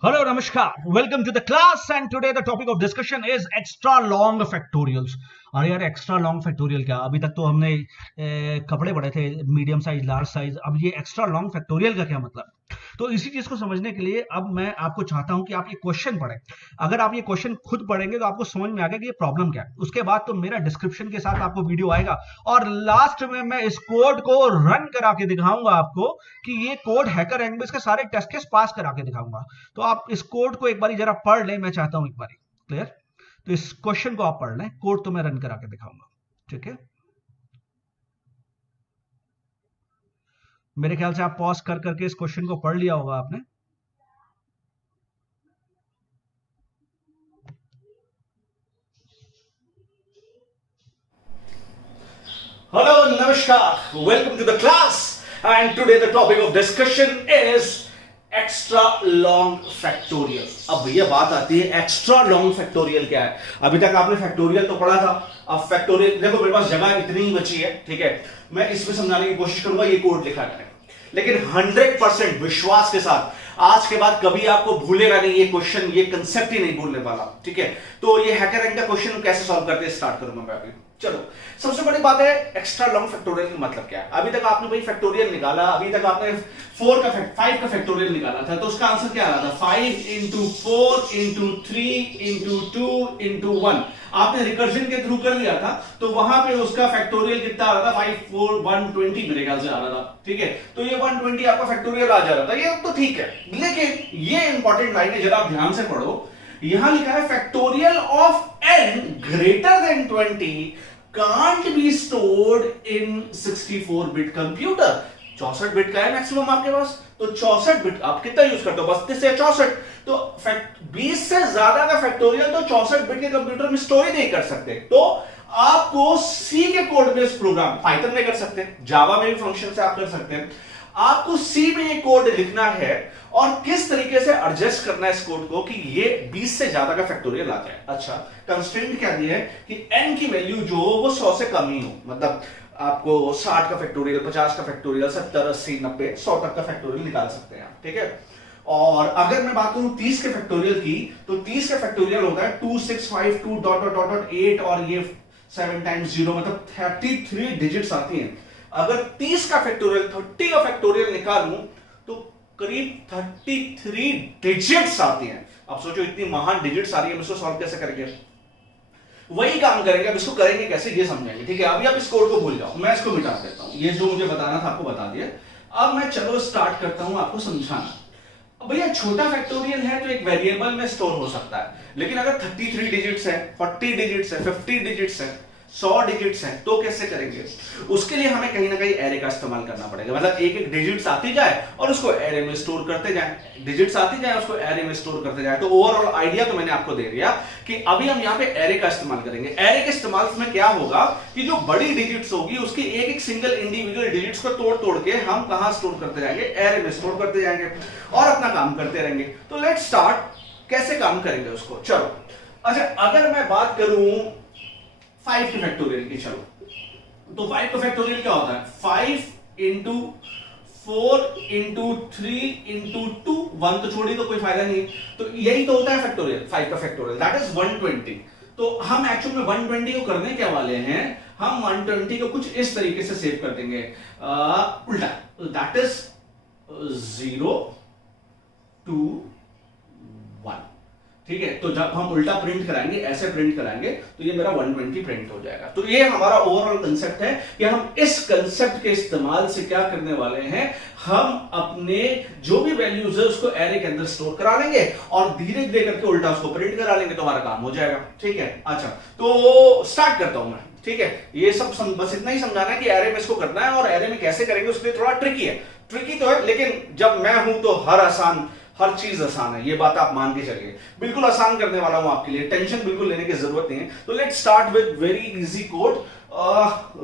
Hello, Namaskar. Welcome to the class, and today the topic of discussion is extra long factorials. अरे यार extra long factorial क्या? अभी तक तो हमने कपड़े पढ़े थे, मीडियम साइज, लार्ज साइज। अब ये एक्स्ट्रा लॉन्ग फैक्टोरियल का क्या मतलब? तो इसी चीज को समझने के लिए अब मैं आपको चाहता हूं कि आप ये क्वेश्चन पढ़ें। अगर आप ये क्वेश्चन खुद पढ़ेंगे तो आपको समझ में आ गया कि ये प्रॉब्लम क्या है। उसके बाद तो मेरा डिस्क्रिप्शन के साथ आपको वीडियो आएगा और लास्ट में मैं इस कोड को रन करा के दिखाऊंगा आपको कि ये कोड हैकर रैंक में इसके सारे टेस्ट केस पास करा के दिखाऊंगा। तो आप इस कोड को एक बार जरा पढ़ लें, मैं चाहता हूं एक बार। क्लियर? तो इस क्वेश्चन को आप पढ़ लें, कोड तो मैं रन करा के दिखाऊंगा। ठीक है, मेरे ख्याल से आप पॉज कर करके इस क्वेश्चन को पढ़ लिया होगा आपने। Hello, Namaskar. Welcome to the class. And today the topic of discussion is extra long factorial. अब भैया बात आती है एक्स्ट्रा लॉन्ग फैक्टोरियल क्या है। अभी तक आपने फैक्टोरियल तो पढ़ा था, अब फैक्टोरियल देखो मेरे पास जगह इतनी ही बची है, ठीक है, मैं इसमें समझाने की कोशिश करूंगा। ये कोड लिखा है लेकिन 100% विश्वास के साथ आज के बाद कभी आपको भूलेगा नहीं ये क्वेश्चन, ये कंसेप्ट ही नहीं भूलने वाला, ठीक है। तो ये हैकर रैंक का क्वेश्चन कैसे सॉल्व करते हैं स्टार्ट करूंगा मैं अभी। चलो, सबसे बड़ी बात है एक्स्ट्रा लॉन्ग फैक्टोरियल का मतलब क्या है। अभी तक आपने भाई फैक्टोरियल निकाला, अभी तक आपने 5 का फैक्टोरियल निकाला था, तो उसका आंसर क्या आ रहा था? 5 into 4 into 3 into 2 into 1। आपने रिकर्जन के थ्रू कर लिया था, तो वहां पे उसका फैक्टोरियल कितना आ रहा था? 5 4 120 मेरे ख्याल से आ रहा था, ठीक है। तो ये 120 आपका फैक्टोरियल आ जा रहा था, ये तो ठीक है। लेकिन ये इंपॉर्टेंट लाइन है, जरा आप ध्यान से पढ़ो। यहां लिखा है factorial of n greater than 20 can't be stored in 64 bit computer. 64 bit का है मैक्सिमम आपके पास, तो 64 बिट आप कितना यूज करते हो? 32 या 64। तो 20 से ज्यादा का फैक्टोरियल तो 64 बिट के कंप्यूटर में स्टोर ही नहीं कर सकते। तो आपको सी के कोड बेस्ड प्रोग्राम पाइथन में कर सकते हैं, जावा में भी फंक्शन से आप कर सकते हैं। आपको सी में ये कोड लिखना है और किस तरीके से एडजस्ट करना है इस कोड को कि ये 20 से ज्यादा का फैक्टोरियल आ जाए। अच्छा, कंस्ट्रेंट क्या दिया है कि n की वैल्यू जो वो 100 से कम ही हो, मतलब आपको 60 का फैक्टोरियल, 50 का फैक्टोरियल, 70 80 90 100 तक का फैक्टोरियल निकाल सकते हैं, ठीक है। और अगर मैं बात करूं 30 के फैक्टोरियल की, तो 30 का फैक्टोरियल होता है 2652 डॉट डॉट डॉट 8 और ये 7 टाइम्स 0, मतलब 33 डिजिट्स आती हैं। अगर 30 का फैक्टोरियल 30 का फैक्टोरियल निकालूं तो करीब 33 डिजिट्स आती हैं। अब सोचो इतनी महान डिजिट्स आ रही है, हम इसको सॉल्व कैसे करेंगे? वही काम करेंगे। अब इसको करेंगे कैसे ये समझेंगे, ठीक है। अभी आप इस कोड को भूल जाओ, मैं इसको मिटा देता हूं। ये जो मुझे बताना था आपको बता दिया। अब मैं चलो स्टार्ट करता हूं आपको समझाना। भैया छोटा फैक्टोरियल है तो एक वेरिएबल में स्टोर हो सकता है, लेकिन अगर 33 डिजिट्स है, 40 डिजिट्स है, 50 डिजिट्स है, 100 डिजिट्स हैं, तो कैसे करेंगे? उसके लिए हमें कहीं ना कहीं एरे का इस्तेमाल करना पड़ेगा। मतलब एक एक डिजिट्स आती जाए और उसको एरे में स्टोर करते जाएं, डिजिट्स आती जाए उसको एरे में स्टोर करते जाए। तो ओवरऑल आइडिया तो मैंने आपको दे दिया कि अभी हम यहाँ पे एरे का इस्तेमाल करेंगे। एरे के इस्तेमाल में क्या होगा कि जो बड़ी डिजिट्स होगी उसकी एक एक सिंगल इंडिविजुअल डिजिट्स को तोड़ तोड़ के हम कहां स्टोर करते जाएंगे? एरे में स्टोर करते जाएंगे और अपना काम करते रहेंगे। तो लेट्स स्टार्ट, कैसे काम करेंगे उसको। चलो, अच्छा, अगर मैं बात करूं 5 के फैक्टोरियल की, चलो, तो 5 का फैक्टोरियल क्या होता है? 5 into 4 into 3 into 2, 1 तो छोड़ी तो कोई फायदा नहीं। तो यही तो होता है फैक्टोरियल, 5 का फैक्टोरियल, दैट इज 120। तो हम एक्चुअल में 120 को करने क्या वाले हैं? हम 120 को कुछ इस तरीके से सेव कर देंगे उल्टा, दैट इज 0 2 1, ठीक है। तो जब हम उल्टा प्रिंट कराएंगे, ऐसे प्रिंट कराएंगे, तो ये मेरा 120 प्रिंट हो जाएगा। तो ये हमारा ओवरऑल कंसेप्ट है कि हम इस कंसेप्ट के इस्तेमाल से क्या करने वाले हैं? हम अपने जो भी वैल्यूज है उसको एरे के अंदर स्टोर करा लेंगे और धीरे धीरे करके उल्टा उसको प्रिंट करा लेंगे, तो हमारा काम हो जाएगा, ठीक है। अच्छा, तो स्टार्ट करता हूं मैं, ठीक है। ये सब बस इतना ही समझाना है कि एरे में इसको करना है, और एरे में कैसे करेंगे उसके लिए थोड़ा ट्रिकी है। ट्रिकी तो है, लेकिन जब मैं हूं तो हर चीज आसान है, ये बात आप मान के चलिए। बिल्कुल आसान करने वाला हूं आपके लिए, टेंशन बिल्कुल लेने की जरूरत नहीं है। तो let's start with very easy code.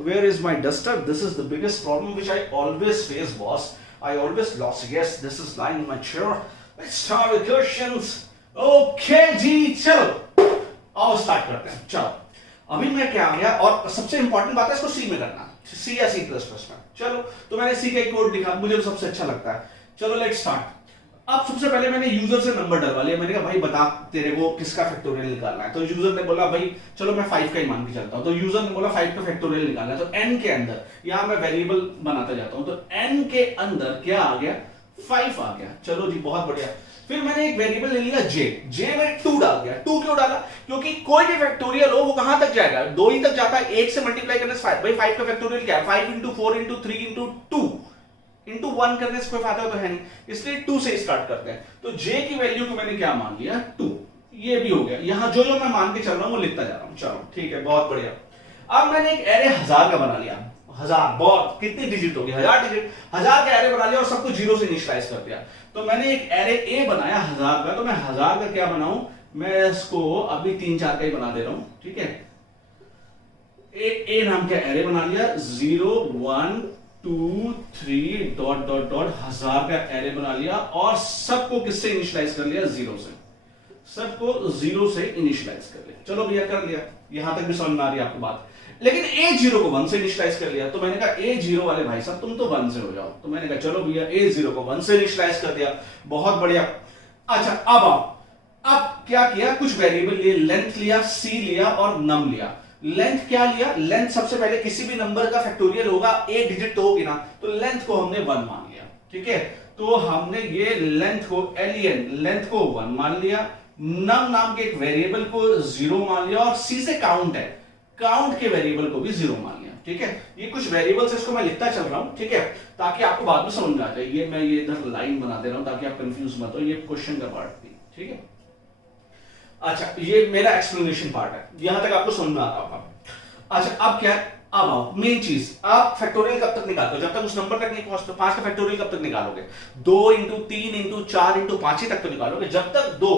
Where is my duster? This is the biggest problem which I always face boss. I always lost. Yes, this is lying in my chair. Let's start with questions. Okay जी, चलो आओ start करते हैं। चलो, अभी मैं क्या आ गया, और सबसे इंपॉर्टेंट बात है इसको सी में करना, सी या सी प्लस प्लस में। चलो, तो मैंने सी का एक कोड लिखा, मुझे तो सबसे अच्छा लगता है। चलो लेट्स स्टार्ट। अब सबसे पहले मैंने यूजर से नंबर डलवा लिया, मैंने कहा भाई बता तेरे को किसका फैक्टोरियल निकालना है। तो यूजर ने बोला भाई चलो मैं 5 का ही मान के चलता हूं। तो यूजर ने बोला 5 का फैक्टोरियल निकालना है। तो n के अंदर यहां मैं वेरिएबल बनाता जाता हूं, तो n के अंदर क्या आ गया, 5 आ गया। चलो जी बहुत बढ़िया। फिर मैंने एक वेरिएबल ले लिया j में 2 डाल दिया। 2 क्यों डाला, क्योंकि कोई भी फैक्टोरियल हो वो कहां तक जाएगा, 2 ही तक जाता है। 1 से मल्टीप्लाई करने से 5, भाई 5 का फैक्टोरियल क्या है, 5 इंटू 4 इंटू 3 इंटू 2 इंटू 1 करने से कोई फायदा तो है नहीं, इसलिए 2 से स्टार्ट करते हैं। तो j की वैल्यू को मैंने क्या मान लिया, 2। ये भी हो गया। यहां जो जो मैं मान के चल रहा हूं वो लिखता जा रहा हूं। चलो ठीक है बहुत बढ़िया। अब मैंने एक एरे 1000 का बना लिया। 1000 बहुत, कितनी डिजिट होगी, 1000 डिजिट। 1000 का एरे बना लिया और सबको जीरो से इनिशियलाइज कर दिया। तो मैंने एक एरे ए बनाया 1000 का। तो मैं 1000 का क्या बनाऊं, मैं इसको अभी 3-4 का ही बना दे रहा हूं, ठीक है। ए नाम का एरे बना लिया, 0 1 2 3 डॉट डॉट डॉट 1000 का एरे बना लिया और सबको किससे इनिशियलाइज कर लिया, 0 से। सबको 0 से इनिशियलाइज कर लिया। चलो भैया कर लिया, यहां तक भी समझ में आ रही है आपको बात। लेकिन A0 को 1 से इनिशियलाइज कर लिया। तो मैंने कहा A0 वाले भाई साहब तुम तो 1 से हो जाओ। तो मैंने कहा चलो भैया A0 को 1 से इनिशियलाइज कर दिया, बहुत बढ़िया। अच्छा अब आओ, अब क्या किया, कुछ वेरिएबल लिए, लेंथ लिया, c लिया और नम लिया। लेंथ क्या लिया, लेंथ सबसे पहले किसी भी नंबर का फैक्टोरियल होगा, एक डिजिट तो होगी ना, तो लेंथ को हमने 1 मान लिया, ठीक है। तो हमने ये लेंथ को len लेंथ को 1 मान लिया, नम नाम के एक वेरिएबल को 0 मान लिया और c से काउंट है, काउंट के वेरिएबल को भी 0 मान लिया, ठीक है। ये कुछ वेरिएबल्स इसको मैं लिखता चल रहा हूं, ठीक है, ताकि आपको बाद में समझ में आ जाए। ये मैं ये इधर लाइन बना दे रहा हूं ताकि आप कंफ्यूज मत हो, ये क्वेश्चन का पार्ट थी, ठीक है। अच्छा ये मेरा एक्सप्लेनेशन पार्ट है, यहां तक आपको समझ में आता होगा। अच्छा अब क्या है, अब आओ मेन चीज, आप फैक्टोरियल कब तक निकालते हो, जब तक उस नंबर तक नहीं पहुंचते। 5 का फैक्टोरियल कब तक निकालोगे, 2 इंटू 3 इंटू 4 इंटू 5 ही तक तो निकालोगे, जब तक 2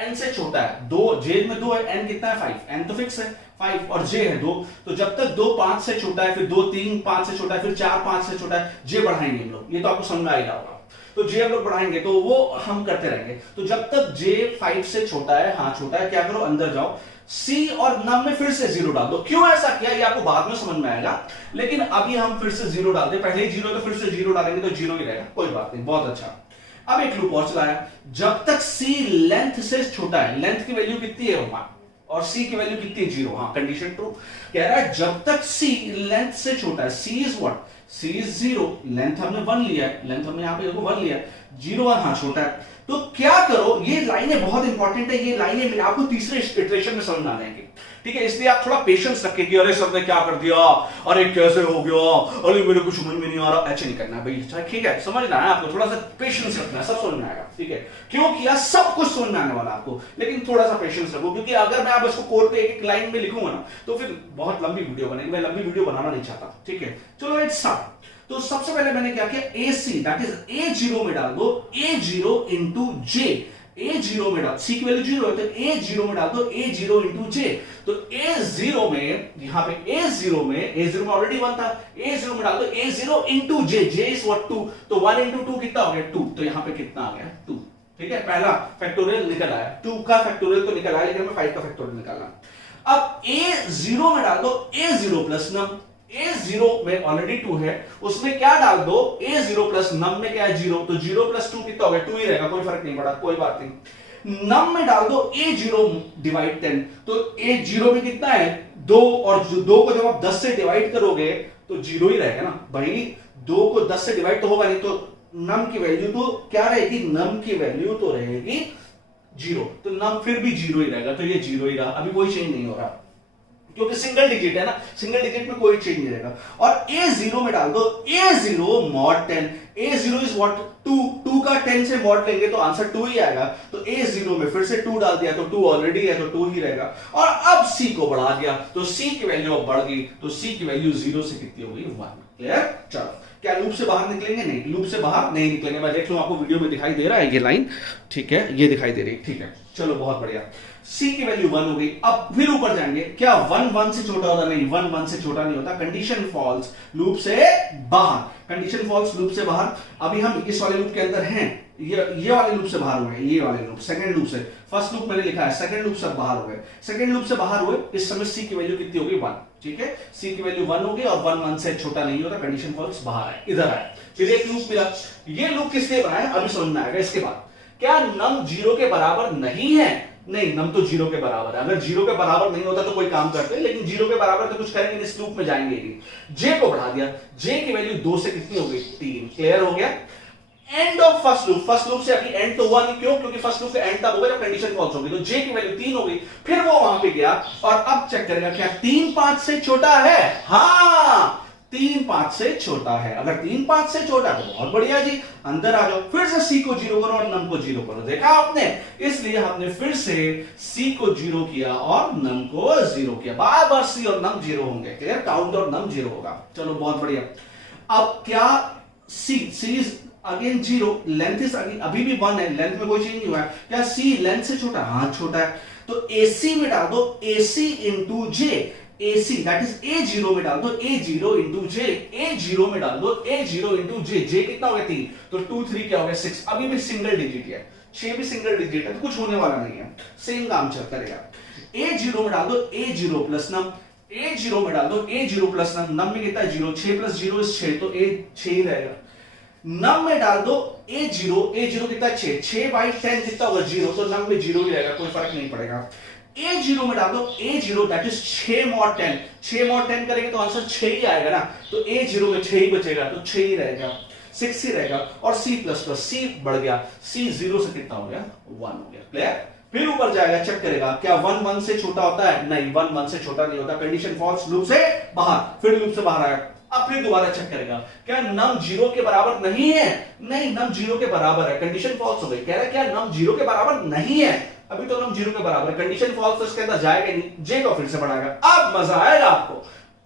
n से छोटा है। 2 j में 2 है, n कितना है 5, n तो फिक्स है 5 और j है 2। तो जब तक 2 5 से छोटा है, फिर 2 3 5 से छोटा है, फिर 4 5 से छोटा है, j बढ़ाएंगे हम लोग, ये तो आपको समझ में आ ही रहा होगा। तो j हम लोग बढ़ाएंगे तो वो हम करते रहेंगे। तो जब तक j 5 से छोटा है, हाँ छोटा है, क्या करो अंदर जाओ, c और नम में फिर से 0 डाल दो। क्यों ऐसा किया ये आपको बाद में समझ में आएगा, लेकिन अभी हम फिर से 0 डाल दे, पहले ही 0 तो फिर से 0 डालेंगे तो 0 ही रहेगा, कोई बात नहीं, बहुत अच्छा। अब एक लूप और चलाया, जब तक c लेंथ से छोटा है, लेंथ की वैल्यू कितनी है 1 और c की वैल्यू कितनी है 0, हाँ कंडीशन ट्रू। कह रहा है जब तक c लेंथ से छोटा है, c is what, c is 0, length हमने 1 लिया है, लेंथ हमने यहां पे देखो 1 लिया है, 0 और हाँ छोटा है। तो क्या करो, ये लाइनें बहुत इंपॉर्टेंट है, ये लाइनें आपको तीसरे इटरेशन में समझ में आ जाएंगी, ठीक है। इसलिए आप थोड़ा पेशेंस रखें कि अरे सर ने क्या कर दिया, अरे कैसे हो गया, अरे मेरे कुछ समझ में नहीं आ रहा, ऐसे नहीं करना भाई, ठीक है, समझना है आपको, थोड़ा सा पेशेंस रखना है, सब समझ में आएगा, ठीक है। क्यों किया, सब कुछ समझ में आने वाला आपको, लेकिन थोड़ा सा पेशेंस रखो, क्योंकि अगर मैं आप इसको कोड पे एक लाइन में लिखूंगा ना तो फिर बहुत लंबी वीडियो बनेगी, मैं लंबी वीडियो बनाना नहीं चाहता, ठीक है। चलो इट्स स्टार्ट। तो सबसे पहले मैंने क्या किया, AC दैट इज A0 में डाल दो, A0 इंटू J, A0 में डाल, C की वैल्यू 0 है तो A0 में डाल दो A0 इंटू J। तो A0 में, यहां पे A0 में ऑलरेडी 1 था, A0 में डाल दो A0 into J, J is what 2, तो 1 इंटू 2 कितना हो गया 2, तो यहां पे कितना आ गया 2, ठीक है। पहला फैक्टोरियल निकल आया, 2 का फैक्टोरियल तो निकल आया, लेकिन हमें 5 का फैक्टोरियल निकालना। अब A0 में डाल दो A0 प्लस नम, A0 में ऑलरेडी 2 है, उसमें क्या डाल दो A0 प्लस नम में क्या है 0, तो 0 प्लस 2 कितना हो गया 2 ही रहेगा, कोई फर्क नहीं पड़ा, कोई बात नहीं। नम में डाल दो A0 डिवाइड 10, तो A0 में कितना है 2, और 2 को जब आप 10 से डिवाइड करोगे तो 0 ही रहेगा ना भाई, 2 को 10 से डिवाइड तो होगा नहीं, तो नम की वैल्यू तो क्या रहेगी, नम की वैल्यू तो रहेगी 0, तो नम फिर भी 0 ही रहेगा, तो ये 0 ही रहा, अभी कोई चेंज नहीं हो रहा, क्योंकि सिंगल डिजिट है ना, सिंगल डिजिट में कोई चेंज नहीं रहेगा। और A0 में डाल दो A0 mod 10, A0 is what 2, 2 का 10 से mod लेंगे तो आंसर 2 ही आएगा, तो A0 में फिर से 2 डाल दिया तो 2 ऑलरेडी है तो 2 ही रहेगा। और अब C को बढ़ा दिया तो C की वैल्यू अब बढ़ गई, तो C की वैल्यू 0 से कितनी हो गई 1, क्लियर। चलो क्या लूप से बाहर निकलेंगे, नहीं लूप से बाहर नहीं निकलेंगे, मैं देख लूं आपको वीडियो में दिखाई दे रहा है ये लाइन, ठीक है, ये दिखाई दे रही है, ठीक है। चलो बहुत बढ़िया, C की वैल्यू 1 हो गई। अब फिर ऊपर जाएंगे, क्या 1 1 से छोटा होता, नहीं 1 1 से छोटा नहीं होता, कंडीशन फॉल्स, लूप से बाहर, कंडीशन फॉल्स लूप से बाहर। अभी हम इस वाले लूप के अंदर हैं, ये वाले लूप से बाहर हुए, ये वाले लूप सेकंड लूप से, फर्स्ट लूप मैंने लिखा है, सेकंड लूप से बाहर हो गए, सेकंड लूप से बाहर हुए, इस समय C की वैल्यू कितनी होगी 1, ठीक है, C की वैल्यू 1 होगी और 1 1 से छोटा नहीं होता, कंडीशन फॉल्स बाहर है, इधर आए। फिर एक लूप मिला, ये लूप किसके बनाया अभी समझ में आएगा इसके बाद। क्या num 0 के बराबर नहीं है? नहीं, num तो 0 के बराबर है। अगर 0 के बराबर नहीं होता तो कोई काम करते, लेकिन 0 के बराबर तो कुछ करेंगे नहीं, इस लूप में जाएंगे नहीं। j को बढ़ा दिया, j की वैल्यू 2 से कितनी हो गई? 3। क्लियर हो गया? एंड ऑफ फर्स्ट लूप से अभी एंड तो हुआ नहीं, क्यों? क्योंकि फर्स्ट लूप का एंड तब होगा जब कंडीशन फॉल्स होगी। तो j की वैल्यू 3 हो गई। फिर वो वहां पे गया और अब चेक करेगा क्या 3 5 से छोटा है? हाँ, 3 5 से छोटा है। अगर 3 5 से छोटा है तो बहुत बढ़िया जी, अंदर आ जाओ। फिर से c को 0 करो और num को 0 करो। देखा आपने? इसलिए हमने फिर से c को 0 किया और num को 0 किया। बार बार c और num 0 होंगे। क्लियर? काउंट और num 0 होगा। चलो बहुत बढ़िया। अब क्या c is again 0, length is अभी भी 1 है, लेंथ में कोई चेंज नहीं हुआ है। क्या c लेंथ से छोटा? हाँ छोटा है। तो ac में डाल दो ac into j, ac that is a0 में डाल दो a0 इंटू j, a0 में डाल दो a0 इंटू j, j कितना हो गया? 3। तो 2 3 क्या हो गया? 6। अभी भी सिंगल डिजिट है, 6 भी सिंगल डिजिट है, तो कुछ होने वाला नहीं है, सेम काम चल करेगा। a0 में डाल दो a0 प्लस num, a0 में डाल दो a0 प्लस num, num में कितना है? 0, 6 प्लस 0 इज 6, तो a 6 ही रहेगा। num में डाल दो a0, a0 कितना? 6, 6 बाई 10 कितना होगा? 0, तो num में 0 ही रहेगा, कोई फर्क नहीं पड़ेगा। a0 में डाल दो a0 that is 6 mod 10, 6 mod 10 करेंगे तो आंसर 6 ही आएगा ना, तो a0 में 6 ही बचेगा, तो 6 ही रहेगा, 6 ही रहेगा। और c प्लस प्लस c बढ़ गया, c 0 से कितना हो गया? 1 हो गया। क्लियर? फिर ऊपर जाएगा, चेक करेगा क्या 1 1 से छोटा होता है? नहीं, 1 1 से छोटा नहीं होता। कंडीशन फॉल्स, लूप से बाहर, फिर लूप से बाहर आया। अब फिर दोबारा चेक करेगा क्या num 0 के बराबर नहीं है? नहीं, num 0 के बराबर है। कंडीशन फॉल्स हो गई। कह रहा है क्या num 0 के बराबर नहीं है? अभी तो num 0 के बराबर है, कंडीशन फॉल्स, तो इसके अंदर जाएगा नहीं, j को फिर से बढ़ाएगा। अब मजा आएगा आपको,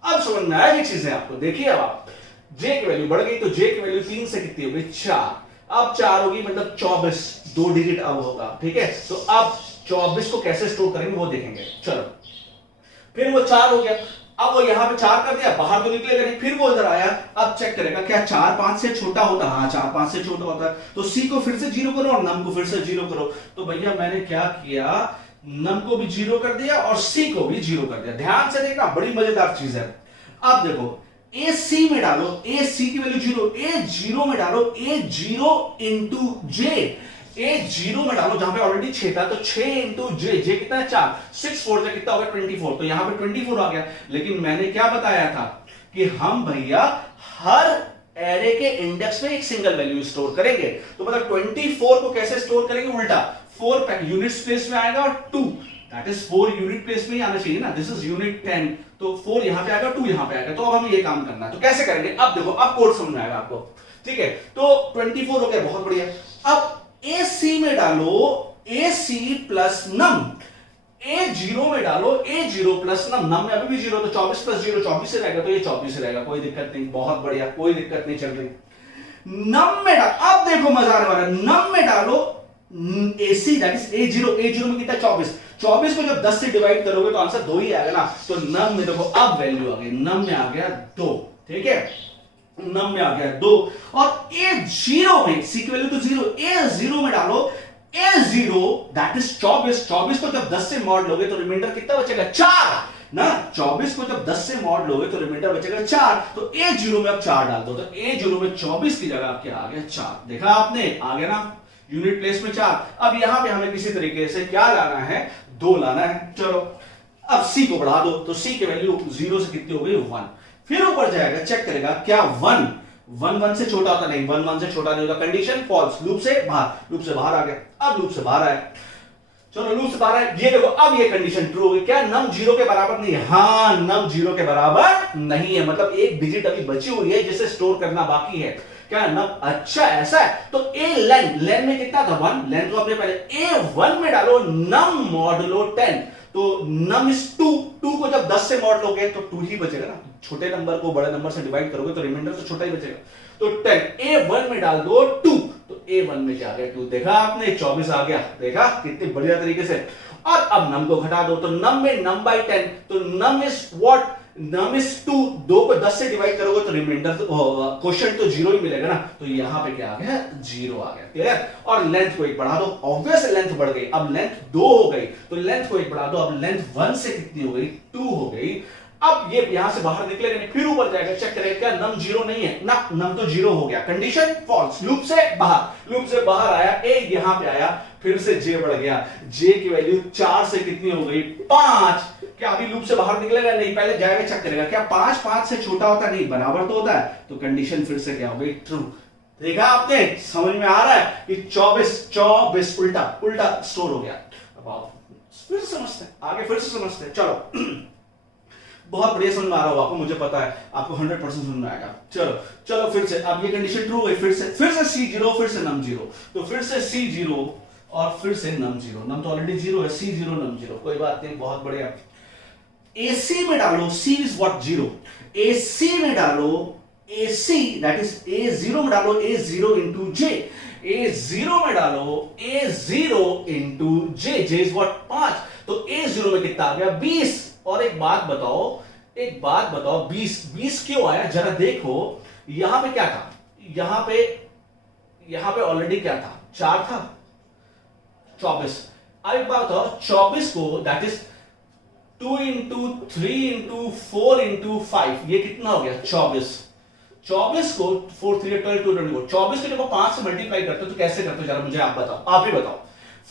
अब समझ में आएगी चीजें आपको। देखिए अब आप j की वैल्यू बढ़ गई, तो j की वैल्यू 3 से कितनी हो गई? 4। अब 4 होगी मतलब 24, 2 डिजिट अब होगा। ठीक है, तो अब 24 को कैसे स्टोर करेंगे वो देखेंगे। चलो, फिर वो 4 हो गया। अब वो यहां पे 4 कर दिया, बाहर तो निकलेगा नहीं। फिर वो इधर आया, अब चेक करेगा क्या 4 5 से छोटा होता? हाँ, 4 5 से छोटा होता है। तो c को फिर से 0 करो और num को फिर से 0 करो। तो भैया मैंने क्या किया, num को भी 0 कर दिया और c को भी 0 कर दिया। ध्यान से देखना, बड़ी मजेदार चीज है। अब देखो ac में डालो, ac की वैल्यू 0, a0 में डालो a0 इंटू j, a0 में डालो जहां पे ऑलरेडी 6 था, तो 6 इंटू j, j कितना है? 4, 6 4 से कितना होगा? 24। तो यहां पे 24 आ गया। लेकिन मैंने क्या बताया था कि हम भैया हर एरे के इंडेक्स में एक सिंगल वैल्यू स्टोर करेंगे। तो मतलब 24 को कैसे स्टोर करेंगे? उल्टा, 4 यूनिट प्लेस में आएगा और 2 दैट इज 4 यूनिट प्लेस में ही आना चाहिए ना। दिस इज यूनिट 10, तो 4 यहां पे आएगा, 2 यहां पे आएगा। तो अब हमें ये काम करना है, तो कैसे करेंगे? अब देखो, अब कोड समझ में आएगा आपको। ठीक है, तो 24 हो गया, बहुत बढ़िया। अब ac में डालो ac प्लस num, a0 में डालो a0 प्लस num, num में अभी भी 0, तो 24 प्लस 0 24 से रहेगा, तो ये 24 से रहेगा, कोई दिक्कत नहीं, बहुत बढ़िया, कोई दिक्कत नहीं चल रही। num में डालो, अब देखो मजा आने वाला है, num में डालो ac दैट इज a0 में कितना? 24 को जब 10 से डिवाइड करोगे तो आंसर 2 ही आएगा ना। तो num में देखो अब वैल्यू आ गई, num में आ गया 2। ठीक है, num में आ गया 2 और a0 में c की वैल्यू तो 0, a0 में डालो a0 दैट इज 24 को जब 10 से मॉड लोगे तो रिमाइंडर कितना बचेगा? 4 ना। 24 को जब 10 से मॉड लोगे तो रिमाइंडर बचेगा 4। तो a0 में अब 4 डाल दो, तो a0 में 24 की जगह क्या आ गया? 4। देखा आपने? आ गया ना, यूनिट प्लेस में 4। अब यहां पे हमें किसी तरीके से क्या लाना है? 2 लाना है। चलो, अब c को बढ़ा दो, तो c की वैल्यू 0 से कितनी हो गई? 1। फिर ऊपर जाएगा, चेक करेगा क्या 1 1 से छोटा होता? नहीं, 1 1 से छोटा नहीं होता। कंडीशन फॉल्स, लूप से बाहर आ गया। अब लूप से बाहर आया, चलो लूप से बाहर आया, ये देखो अब ये कंडीशन ट्रू हो गई। क्या num 0 के बराबर नहीं है? हाँ, num 0 के बराबर नहीं है, मतलब एक डिजिट अभी बची हुई है जिसे स्टोर करना बाकी है। क्या num? अच्छा ऐसा है, तो a लेन में कितना था? 1, लेन को अपने पहले a1 में डालो num मॉडुलो 10, तो num इज 2 को जब 10 से मॉड लोगे तो 2 ही बचेगा ना। छोटे नंबर को बड़े नंबर से डिवाइड करोगे तो रिमाइंडर तो छोटा ही बचेगा। तो 10 a1 में डाल दो 2, तो a1 में क्या आ गया? 2। देखा आपने? 24 आ गया। देखा कितने बढ़िया तरीके से। और अब num को घटा दो, तो num में num by 10, तो num is what? num is 2, 2 को 10 से डिवाइड करोगे तो रिमाइंडर क्वोशिएंट तो 0 ही मिलेगा ना। तो यहां पे क्या आ गया? 0 आ गया। क्लियर? और लेंथ को एक बढ़ा दो, ऑब्वियस लेंथ बढ़ गई, अब लेंथ 2 हो गई, तो लेंथ को एक बढ़ा दो, अब लेंथ 1 से कितनी हो गई? 2 हो गई। अब ये यहां से बाहर निकलेगा नहीं, फिर ऊपर जाएगा, चेक करेगा क्या नम जीरो नहीं है ना, नम तो जीरो हो गया, कंडीशन फॉल्स, लूप से बाहर, लूप से बाहर आया, ए यहां पे आया, फिर से जे बढ़ गया, जे की वैल्यू 4 से कितनी हो गई 5, क्या अभी लूप से बाहर निकलेगा नहीं, पहले जाएगा चेक करेगा क्या 5 5 से छोटा होता नहीं, बराबर तो होता है, तो कंडीशन फिर से क्या हो गई ट्रू। देखा आपने, समझ में आ रहा है कि 24 उल्टा उल्टा स्टोर हो गया। अब आप फिर से समझते हैं, आगे फिर से समझते हैं, चलो बहुत बढ़िया समझ में आ रहा होगा आपको, मुझे पता है आपको 100% समझ में आएगा। चलो चलो फिर से, अब ये कंडीशन ट्रू है, फिर से सी जीरो, फिर से नम जीरो, तो फिर से सी जीरो और फिर से नम जीरो, नम तो ऑलरेडी जीरो है, सी जीरो नम जीरो, कोई बात नहीं, बहुत बढ़िया। एसी में डालो, C is what zero, AC में डालो, AC that is A zero में डालो, A zero into J, A zero में डालो, A zero into J, J is what 5, तो ए जीरो में कितना आ गया 20। और एक बात बताओ 20 क्यों आया, जरा देखो, यहां पे क्या था, यहां पे ऑलरेडी क्या था 4 था, 24। अब एक बात बताओ 24 को that is 2 into 3 into 4 into 5, ये कितना हो गया 24 को 4 3 12 2 24, 24 को जब आप 5 से मल्टीप्लाई करते हो तो कैसे करते हो, जरा मुझे आप बताओ, आप ही बताओ।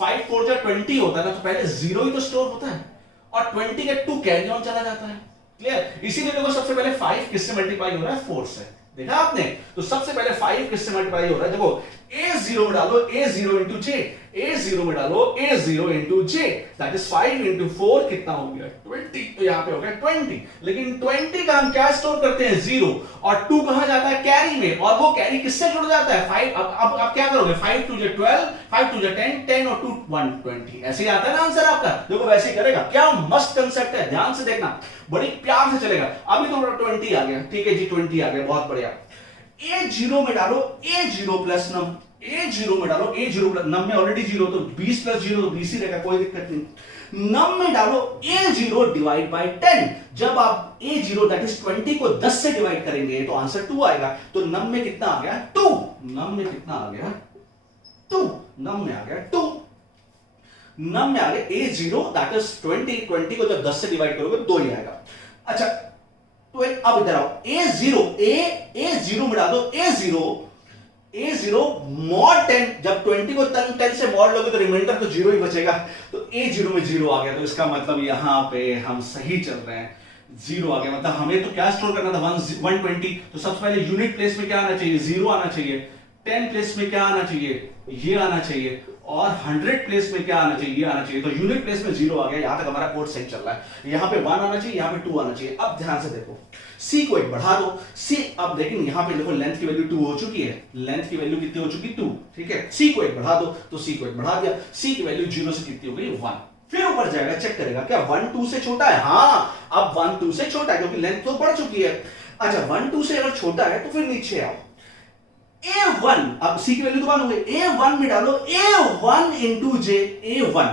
5 4 जा 20 होता है ना, तो पहले 0 ही तो स्टोर होता है और 20 के 2 कैरी ऑन चला जाता है, क्लियर। इसीलिए देखो सबसे पहले 5 किससे मल्टीप्लाई हो रहा है 4 से, देखा आपने, तो सबसे पहले 5 किससे मल्टीप्लाई हो रहा है, देखो ए जीरो में डालो, A zero into J, A zero में डालो, A zero into J, that is 5 into 4 कितना हो गया 20, तो यहां पे हो गया 20, लेकिन 20 का हम क्या स्टोर करते हैं 0, और 2 कहां जाता है कैरी में, और वो कैरी किससे जुड़ जाता है 5। अब क्या करोगे, 5 2 12, 5 2 10, 10 और 2 120, ऐसे ही आता है ना आंसर आपका, देखो वैसे ही करेगा, क्या मस्त कंसेप्ट है, ध्यान से देखना, बड़ी प्यार से चलेगा। अभी तो 20 आ गया, ठीक है जी 20 आ गया, बहुत बढ़िया। ए जीरो में डालो, A zero plus num, A zero में डालो, ए जीरो प्लस नम में ऑलरेडी जीरो, तो 20 प्लस जीरो तो 20 ही रहेगा, कोई दिक्कत नहीं। नम में डालो ए जीरो डिवाइड बाय 10, जब आप ए जीरो दैट इज 20 को 10 से डिवाइड करेंगे तो आंसर 2 आएगा, तो नम में कितना आ गया 2, नम में कितना आ गया 2, नम में आ गया 2, नम में आ गया ए जीरो दैट इज 20 को जब 10 से डिवाइड करोगे 2 ही आएगा। अच्छा तो अब इधर आओ, ए जीरो में डाल दो, ए जीरो मॉड 10, जब 20 को 10 से मॉड लोगे तो रिमाइंडर तो जीरो ही बचेगा, तो ए जीरो में जीरो आ गया, तो इसका मतलब यहां पे हम सही चल रहे हैं, जीरो आ गया, मतलब हमें तो क्या स्टोर करना था 120, तो सबसे पहले यूनिट प्लेस में क्या आना चाहिए, जीरो आना चाहिए, 10 प्लेस में क्या आना चाहिए, ये आना चाहिए, और 100 प्लेस में क्या आना चाहिए, ये आना चाहिए, तो यूनिट प्लेस में जीरो आ गया, यहां तक हमारा कोड सही चल रहा है, यहां पे 1 आना चाहिए, यहां पे 2 आना चाहिए। अब ध्यान से देखो, सी को एक बढ़ा दो, सी अब देखें यहां पे देखो लेंथ की वैल्यू 2 हो चुकी है, लेंथ की वैल्यू कितनी हो चुकी 2, ठीक है, सी को एक बढ़ा दो, तो सी को एक बढ़ा दिया, सी की वैल्यू 0 से कितनी हो गई 1, फिर ऊपर जाएगा चेक करेगा क्या 1 2 से छोटा है, हाँ अब 1 2 से छोटा है क्योंकि लेंथ तो बढ़ चुकी है। अच्छा 1 2 से अगर छोटा है तो फिर नीचे आओ, A1, अब C की वैल्यू तो 1 हो गई, A1 में डालो A1 इंटू जे, A1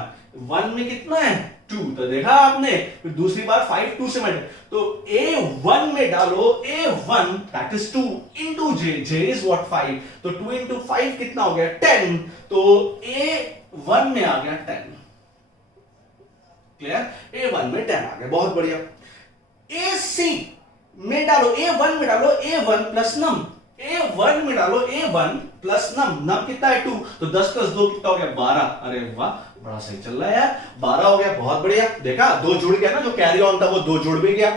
1 में कितना है 2, तो देखा आपने, फिर दूसरी बार 5 2 से मल्टीप्लाई, तो A1 में डालो A1 that is 2 into J, J is what 5, तो 2 इंटू 5 कितना हो गया 10, तो A1 में आ गया 10, क्लियर, A1 में 10 आ गया, बहुत बढ़िया। AC में डालो, A1 में डालो A1 प्लस नम, A1 में डालो A1 प्लस नम, नम कितना है 2, तो 10 प्लस 2 कितना हो गया 12, अरे वाह बड़ा सही चल रहा है यार, 12 हो गया, बहुत बढ़िया, देखा 2 जुड़ गया ना, जो कैरी ऑन था वो 2 जुड़ भी गया।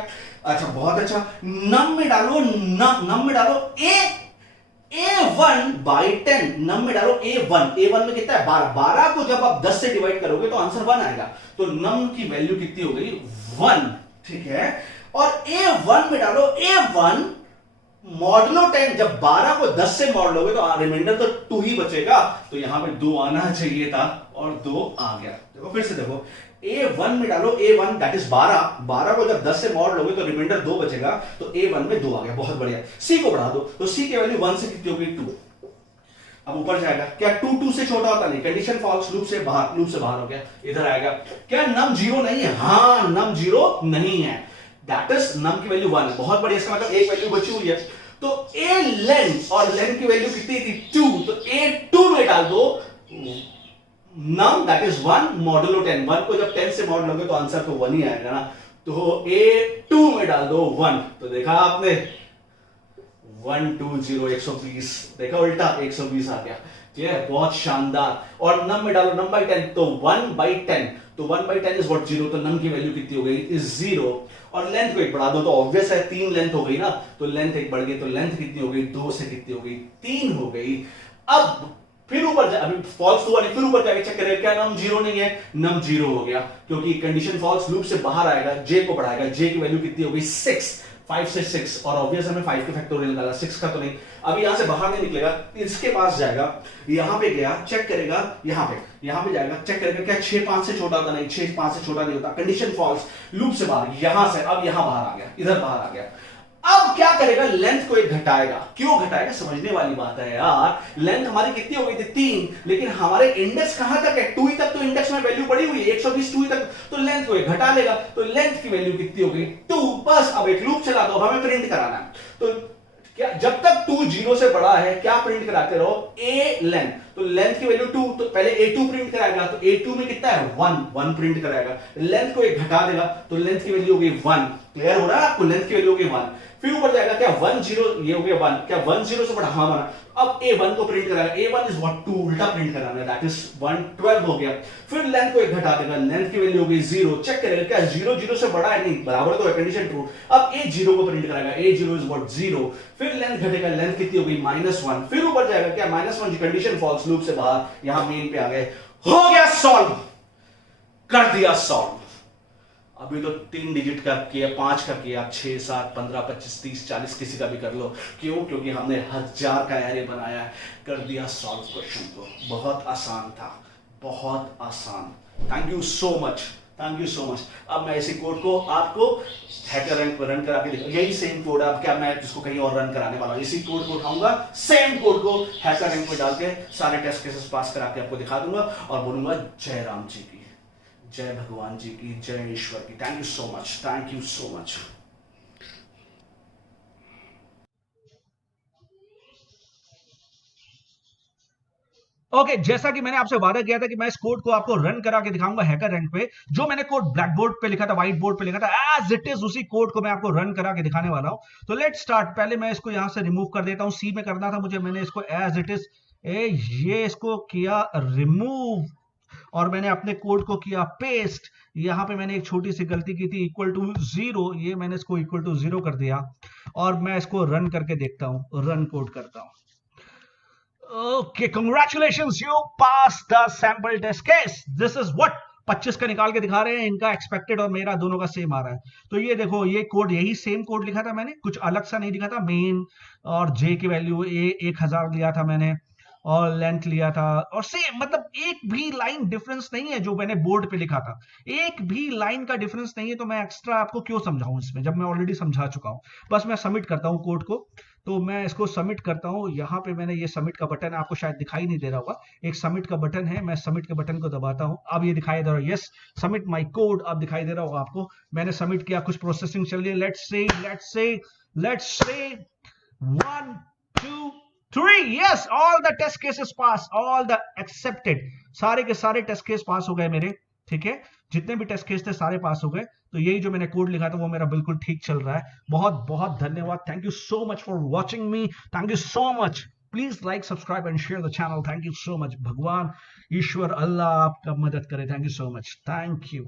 अच्छा बहुत अच्छा, नम में डालो नम में डालो A1 बाई 10, नम में डालो A1 में कितना है 12, 12 को जब आप 10 से डिवाइड करोगे तो आंसर 1 आएगा, तो नम की वैल्यू कितनी हो गई 1, ठीक है, और A1 में डालो A1 मॉडलो 10, जब 12 को 10 से मॉड लोगे तो रिमाइंडर तो 2 ही बचेगा, तो यहां पे 2 आना चाहिए था और 2 आ गया। देखो फिर से देखो, A1 में डालो A1 दैट इज 12 को जब 10 से मॉड लोगे तो रिमाइंडर 2 बचेगा, तो A1 में 2 आ गया, बहुत बढ़िया। C को बढ़ा दो, तो C की वैल्यू 1 से कितनी होगी 2, अब ऊपर जाएगा क्या 2 से छोटा होता नहीं, कंडीशन फॉल्स, लूप से बाहर हो गया, इधर आएगा क्या नम जीरो नहीं है, हाँ नम जीरो नहीं है, दैट इज नम की वैल्यू 1 है, बहुत बढ़िया, इसका मतलब एक वैल्यू बची हुई है, तो A लेंथ, और लेंथ की वैल्यू कितनी थी 2, तो A2 में डाल दो नम दैट इज 1 मॉडुलो 10, 1 को जब 10 से मॉड लोगे तो आंसर तो 1 ही आएगा ना, तो A2 में डाल दो 1, तो देखा आपने 120 120, देखा उल्टा 120 आ गया। क्लियर, बहुत शानदार। और नम में डालो नम बाई 10, तो 1/10, तो 1/10 इज व्हाट 0, तो नम की वैल्यू कितनी हो गई इज 0। और लेंथ को एक बढ़ा दो तो ऑब्वियस है 3 लेंथ हो गई ना, तो लेंथ एक बढ़ गई, तो लेंथ कितनी हो गई 2 से कितनी हो गई 3 हो गई। अब फिर ऊपर अभी फॉल्स हुआ नहीं, फिर ऊपर जाके चेक करें क्या नम 0 नहीं है, नम 0 हो गया, क्योंकि कंडीशन फॉल्स लूप से बाहर आएगा, जे को बढ़ाएगा, जे की वैल्यू कितनी हो गई 6, 5 से 6, और ऑब्वियस हमें 5 के फैक्टोरियल निकाला, 6 का तो नहीं। अब यहां से बाहर नहीं निकलेगा, इसके पास जाएगा, यहां पे गया चेक करेगा, यहां पे जाएगा चेक करेगा क्या 6 5 से छोटा होता, नहीं 6 5 से छोटा नहीं होता, कंडीशन फॉल्स, लूप से बाहर, यहां से अब यहां बाहर आ गया, इधर बाहर आ गया। अब क्या करेगा, लेंथ को एक घटाएगा। क्यों घटाएगा, समझने वाली बात है यार। लेंथ हमारी कितनी हो गई थी 3, लेकिन हमारे इंडेक्स कहां तक है 2 ही तक, तो इंडेक्स में वैल्यू पड़ी हुई है 120 2 ही तक, तो लेंथ को एक घटा लेगा, तो लेंथ की वैल्यू कितनी हो गई 2। बस अब एक लूप चला दो, अब हमें प्रिंट कराना है, तो क्या जब तक 2 0 से बड़ा है क्या प्रिंट कराते रहो, ए लेंथ, तो लेंथ की वैल्यू 2, तो पहले A2 प्रिंट कराएगा, तो A2 में कितना है 1 प्रिंट कराएगा, लेंथ को एक घटा देगा, तो लेंथ की वैल्यू हो गई 1। क्लियर हो रहा है आपको, लेंथ की वैल्यू हो गई 1। फिर ऊपर जाएगा क्या 1 0, ये हो गया 1, क्या 1 0 से बड़ा, हाँ बना। अब A1 को प्रिंट कराएगा, A1 इज व्हाट 2, उल्टा प्रिंट कराना है, दैट इज 112 हो गया। फिर लेंथ को एक घटा देगा, लेंथ की वैल्यू हो गई 0, चेक करेगा क्या 0 0 से बड़ा है, नहीं बराबर तो है, कंडीशन ट्रू। अब A0 को प्रिंट कराएगा, A0 इज व्हाट 0, फिर लेंथ घटेगा, लेंथ कितनी हो गई -1, फिर ऊपर जाएगा क्या -1, कंडीशन फॉल्स, लूप से बाहर, यहां मेन पे आ गए, हो गया सॉल्व, कर दिया सॉल्व। अभी तो 3 डिजिट का किया, 5 का किया, 6 7 15 25 30 40 किसी का भी कर लो। क्यों, क्योंकि हमने 1000 का एरे बनाया है, कर दिया सॉल्व क्वेश्चन को। बहुत आसान था, बहुत आसान। Thank you so much, thank you so much. अब मैं इसी कोड को आपको हैकर रैंक पर रन करा के दिखा, यही सेम कोड है, अब क्या मैं इसको कहीं और रन कराने वाला हूं, इसी कोड को उठाऊंगा, सेम कोड को हैकर रैंक पर डाल के सारे टेस्ट केसेस पास करा के आपको दिखा दूंगा और बोलूंगा जय राम जी की, जय भगवान जी की, जय ईश्वर की। Thank you so much, thank you so much. Okay जैसा कि मैंने आपसे वादा किया था कि मैं इस कोड को आपको रन करा के दिखाऊंगा हैकर रैंक पे। जो मैंने कोड ब्लैक बोर्ड पे लिखा था, व्हाइट बोर्ड पे लिखा था, एज इट इज उसी कोड को मैं आपको रन करा के दिखाने वाला हूं। तो लेट्स स्टार्ट। पहले मैं इसको यहां से रिमूव कर देता हूं, सी में करना था मुझे, मैंने इसको एज इट इज ये इसको किया रिमूव, और मैंने अपने कोड को किया पेस्ट। यहां पे मैंने एक छोटी सी गलती की थी, इक्वल टू 0, ये मैंने इसको इक्वल टू 0 कर दिया, और मैं इसको रन करके देखता हूं, रन कोड करता हूं। Okay, congratulations, you passed the sample test case. This is what 25 का निकाल के दिखा रहे हैं, इनका एक्सपेक्टेड और मेरा दोनों का सेम आ रहा है। तो ये देखो, ये कोड, यही सेम कोड लिखा था मैंने, कुछ अलग सा नहीं लिखा था। मेन और जे की वैल्यू 1000 लिया था मैंने, और लेंथ लिया था, और सेम, मतलब एक भी लाइन डिफरेंस नहीं है जो मैंने बोर्ड पे लिखा था, एक भी लाइन का डिफरेंस नहीं है। तो मैं एक्स्ट्रा आपको क्यों समझाऊं इसमें, जब मैं ऑलरेडी समझा चुका हूं। बस मैं सबमिट करता हूं कोड को। तो मैं इसको सबमिट करता हूं, यहाँ पे मैंने ये सबमिट का बटन, आपको शायद दिखाई नहीं दे रहा होगा, एक सबमिट का बटन है, मैं सबमिट के बटन को दबाता हूं। अब ये दिखाई दे रहा है, यस सबमिट माय कोड, अब दिखाई दे रहा होगा आपको, मैंने सबमिट किया, कुछ प्रोसेसिंग चल रही है। Let's say 1 2 3, yes, all the test cases pass, all the accepted, सारे के सारे टेस्ट केस पास हो गए मेरे, ठीक है, जितने भी टेस्ट केस थे सारे पास हो गए। तो यही जो मैंने कोड लिखा था वो मेरा बिल्कुल ठीक चल रहा है। बहुत बहुत धन्यवाद, thank you so much for watching me, thank you so much. Please like, subscribe and share the channel. Thank you so much. भगवान ईश्वर अल्लाह आपका मदद करे। Thank you so much, thank you.